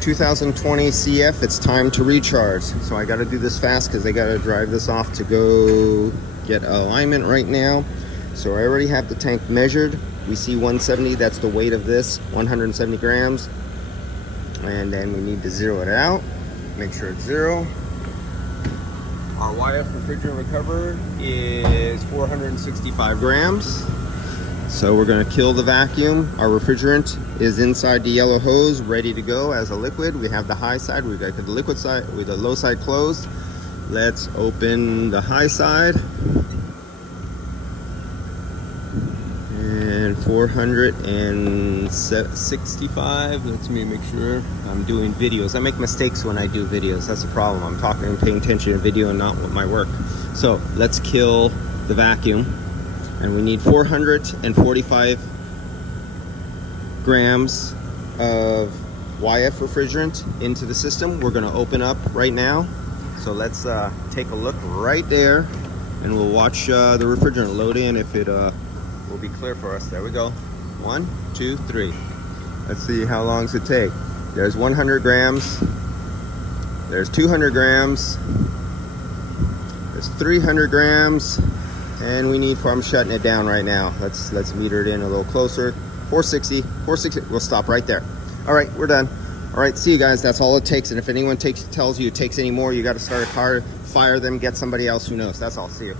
2020 CF, it's time to recharge. So I got to do this fast because I got to drive this off to go get alignment right now. So I already have the tank measured. We see 170, that's the weight of this, 170 grams. And then we need to zero it out, make sure it's zero. Our YF refrigerant recovered is 465 grams. So we're gonna kill the vacuum. Our refrigerant is inside the yellow hose, ready to go as a liquid. We have the high side, we've got the liquid side with the low side closed. Let's open the high side. And 465, let me make sure I'm doing videos. I make mistakes when I do videos, that's the problem. I'm talking and paying attention to video and not with my work. So let's kill the vacuum. And we need 445 grams of YF refrigerant into the system. We're gonna open up right now. So let's take a look right there and we'll watch the refrigerant load in if it will be clear for us. There we go. 1, 2, 3. Let's see how long does it take. There's 100 grams. There's 200 grams. There's 300 grams. And we need, I'm shutting it down right now. Let's meter it in a little closer. 460, 460, we'll stop right there. All right, we're done. All right, see you guys, that's all it takes. And if anyone tells you it takes any more, you gotta start a car, fire them, get somebody else who knows. That's all, see you.